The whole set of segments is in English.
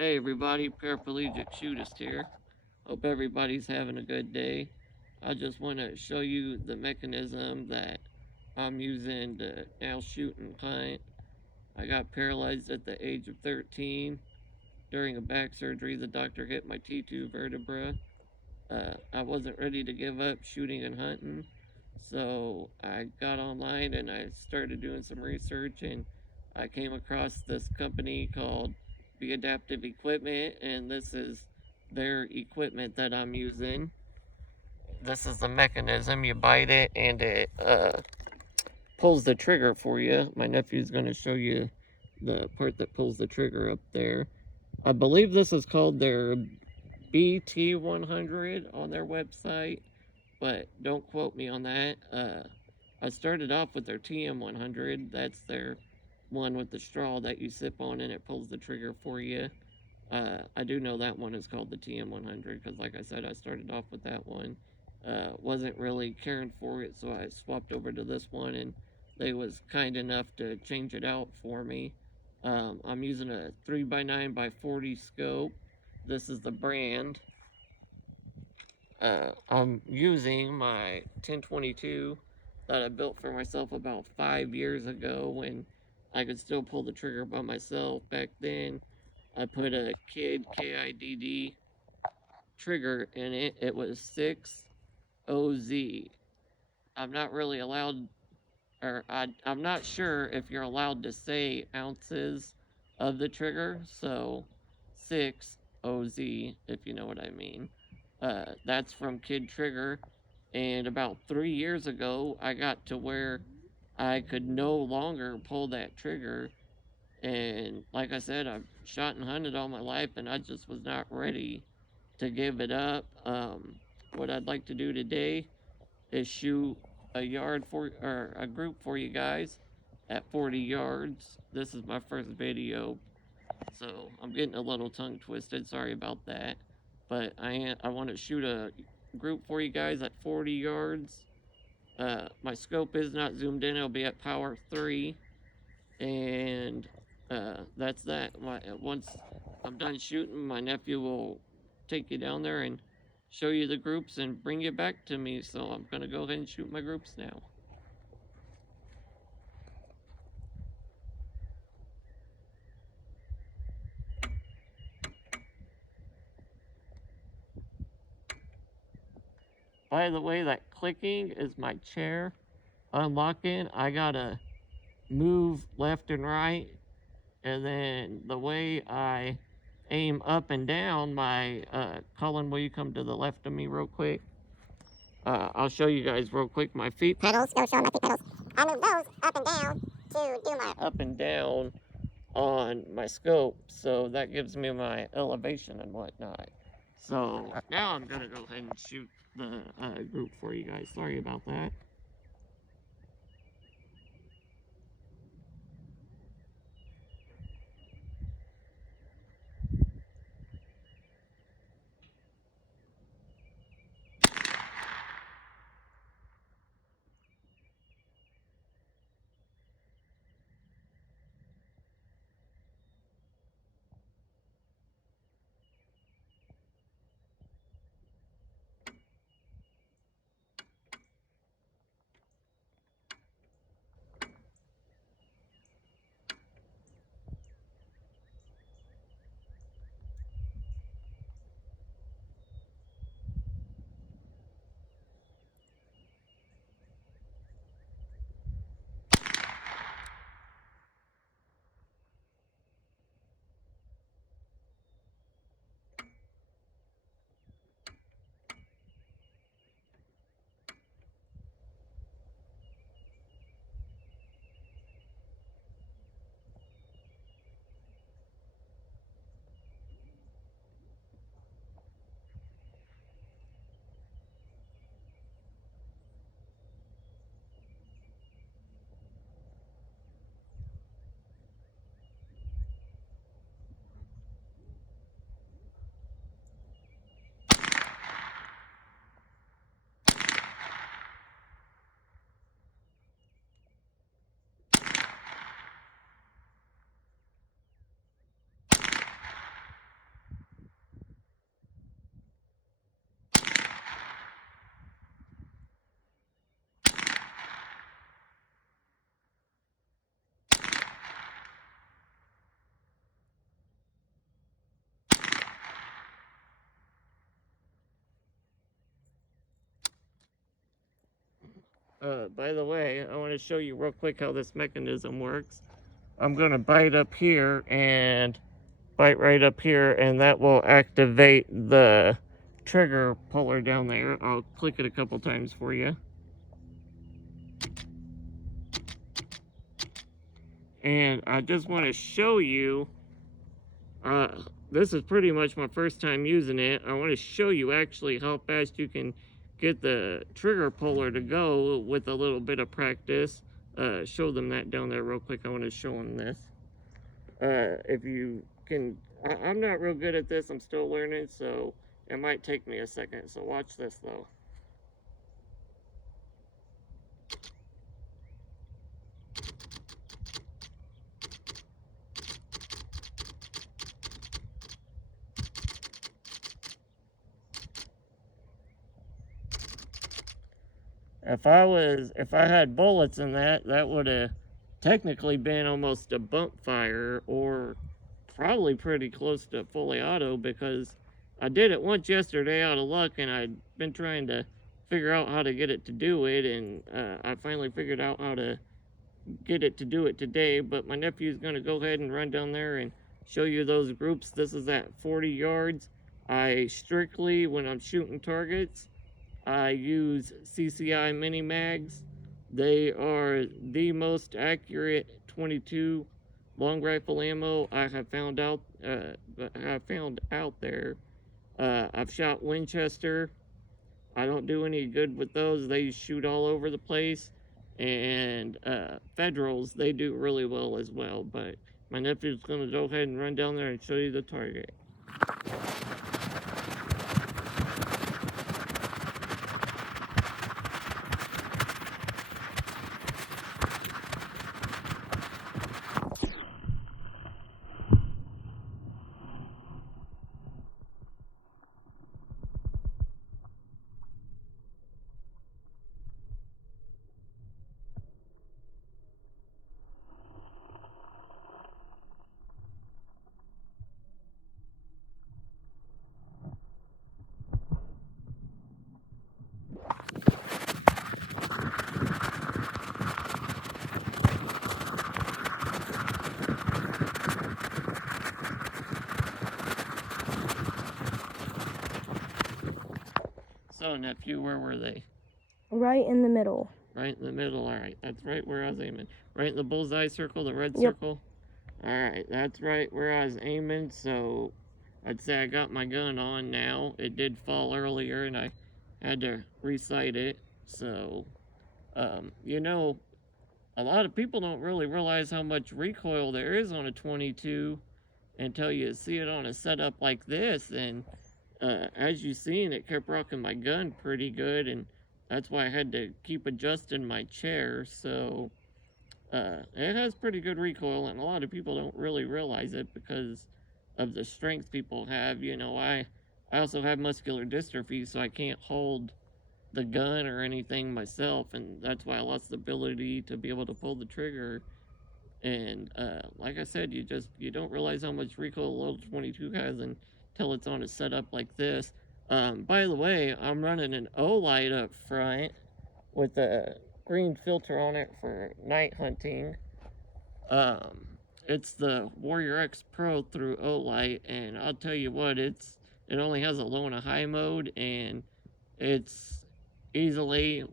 Hey everybody, paraplegic shootist here. Hope everybody's having a good day. I just want to show you the mechanism that I'm using to now shoot and hunt. I got paralyzed at the age of 13. During a back surgery, the doctor hit my T2 vertebra. I wasn't ready to give up shooting and hunting, so I got online and I started doing some research, and I came across this company called Be Adaptive Equipment, and this is their equipment that I'm using. This is the mechanism. You bite it and it pulls the trigger for you. My nephew's going to show you the part that pulls the trigger up there. I believe this is called their BT100 on their website, but don't quote me on that. I started off with their TM100. That's their one with the straw that you sip on and it pulls the trigger for you. I do know that one is called the TM100 because, like I said, I started off with that one. Wasn't really caring for it, so I swapped over to this one, and they was kind enough to change it out for me. I'm using a 3x9x40 scope. This is the brand. I'm using my 1022 that I built for myself about 5 years ago when I could still pull the trigger by myself. Back then, I put a Kid KIDD trigger in it. It was 6OZ. I'm not really allowed, or I'm not sure if you're allowed to say ounces of the trigger, so 6OZ, if you know what I mean. That's from Kid Trigger, and about 3 years ago, I got to where I could no longer pull that trigger. And like I said, I've shot and hunted all my life, and I just was not ready to give it up. What I'd like to do today is shoot a yard for or a group for you guys at 40 yards. This is my first video, so I'm getting a little tongue twisted. Sorry about that, but I want to shoot a group for you guys at 40 yards. My scope is not zoomed in; it'll be at power 3, and that's that. Once I'm done shooting, my nephew will take you down there and show you the groups and bring you back to me. So I'm gonna go ahead and shoot my groups now. By the way, that clicking is my chair unlocking. I gotta move left and right, and then the way I aim up and down, my Colin, will you come to the left of me real quick? I'll show you guys real quick my feet pedals. Go show my feet pedals. I move those up and down to do my up and down on my scope, so that gives me my elevation and whatnot. So now I'm gonna go ahead and shoot the group for you guys. Sorry about that. By the way, I want to show you real quick how this mechanism works. I'm going to bite up here and bite right up here, and that will activate the trigger puller down there. I'll click it a couple times for you. And I just want to show you, this is pretty much my first time using it. I want to show you actually how fast you can get the trigger puller to go with a little bit of practice. Show them that down there real quick. I want to show them this. If you can, I'm not real good at this. I'm still learning, so it might take me a second. So watch this though. If I had bullets in that, that would have technically been almost a bump fire, or probably pretty close to fully auto, because I did it once yesterday out of luck, and I'd been trying to figure out how to get it to do it, and I finally figured out how to get it to do it today. But my nephew's going to go ahead and run down there and show you those groups. This is at 40 yards. I strictly, when I'm shooting targets, I use CCI mini mags. They are the most accurate 22 long rifle ammo I have found out there. I've shot Winchester. I don't do any good with those. They shoot all over the place. And Federals, they do really well as well. But my nephew's going to go ahead and run down there and show you the target. So, nephew, where were they? Right in the middle. Right in the middle, alright. That's right where I was aiming. Right in the bullseye circle, the red circle? Alright, that's right where I was aiming, so I'd say I got my gun on now. It did fall earlier, and I had to recite it. So, you know, a lot of people don't really realize how much recoil there is on a 22 until you see it on a setup like this. And as you seen, it kept rocking my gun pretty good, and that's why I had to keep adjusting my chair. So it has pretty good recoil, and a lot of people don't really realize it because of the strength people have. You know, I also have muscular dystrophy, so I can't hold the gun or anything myself, and that's why I lost the ability to be able to pull the trigger. And like I said, you don't realize how much recoil a little 22 has until it's on a setup like this. By the way, I'm running an O light up front with a green filter on it for night hunting. It's the Warrior X Pro through O light, and I'll tell you what, it only has a low and a high mode, and it's easily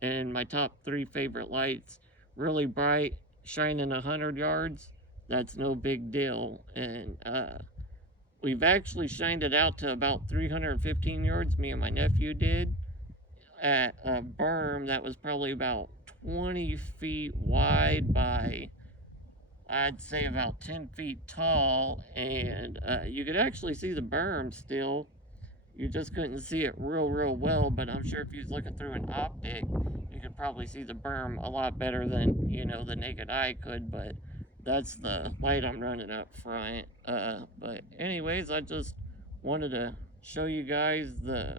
in my top 3 favorite lights. Really bright, shining 100 yards, that's no big deal. And we've actually shined it out to about 315 yards, me and my nephew did, at a berm that was probably about 20 feet wide by, I'd say, about 10 feet tall. And you could actually see the berm still. You just couldn't see it real well, but I'm sure if you was looking through an optic, you could probably see the berm a lot better than, you know, the naked eye could. But that's the light I'm running up front. But anyways, I just wanted to show you guys the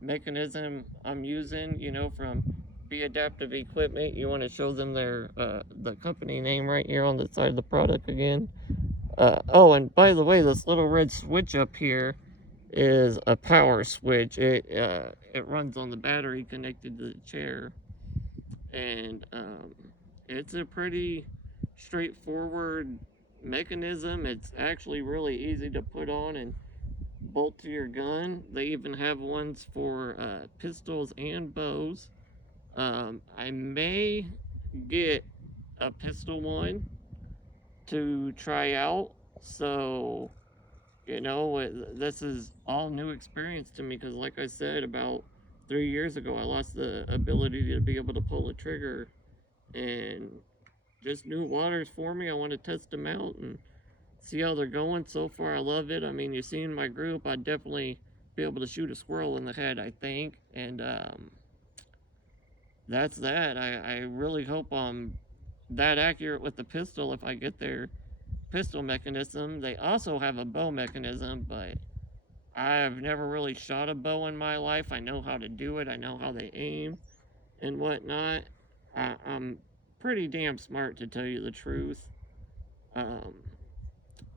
mechanism I'm using, you know, from Be Adaptive Equipment. You want to show them their the company name right here on the side of the product again. Oh, and by the way, this little red switch up here is a power switch. It runs on the battery connected to the chair. And it's a pretty straightforward mechanism. It's actually really easy to put on and bolt to your gun. They even have ones for pistols and bows. I may get a pistol one to try out. So, this is all new experience to me because, like I said, about 3 years ago, I lost the ability to be able to pull a trigger, and just new waters for me. I want to test them out and see how they're going. So far, I love it. I mean, you see in my group, I'd definitely be able to shoot a squirrel in the head, I think. And that's that. I really hope I'm that accurate with the pistol if I get their pistol mechanism. They also have a bow mechanism, but I've never really shot a bow in my life. I know how to do it, I know how they aim and whatnot. I'm pretty damn smart, to tell you the truth. Um,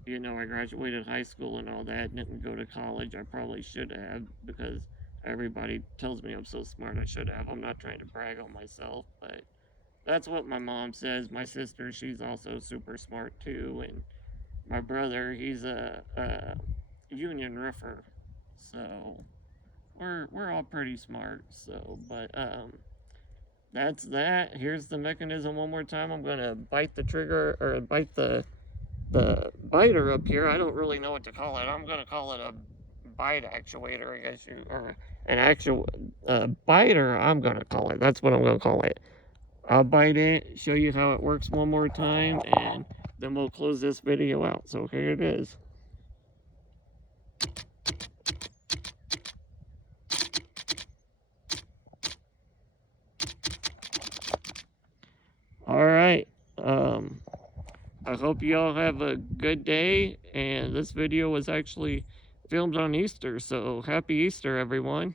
I graduated high school and all that, didn't go to college. I probably should have because everybody tells me I'm so smart. I should have. I'm not trying to brag on myself, but that's what my mom says. My sister, she's also super smart too, and my brother, he's a union roofer, so we're all pretty smart. So, but that's that. Here's the mechanism one more time. I'm gonna bite the trigger or bite the biter up here. I don't really know what to call it. I'm gonna call it a bite actuator, I guess or an actual biter. I'm gonna call it. That's what I'm gonna call it. I'll bite it, show you how it works one more time, and then we'll close this video out. So here it is. All right. I hope you all have a good day. And this video was actually filmed on Easter, so happy Easter, everyone.